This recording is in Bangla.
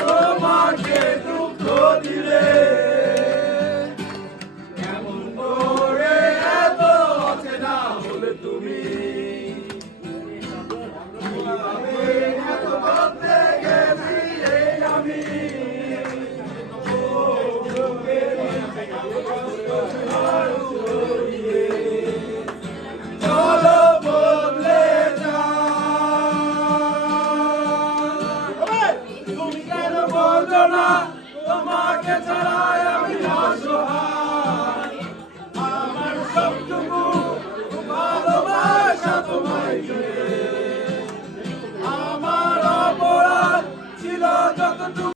তোমাকে দুঃখ দিলে কেমন করে এত অচেনা হলে তুমি এত বলতে গেছি আমি চলো বদলে যা তুমি কেন বলছো না তোমাকে ছাড়া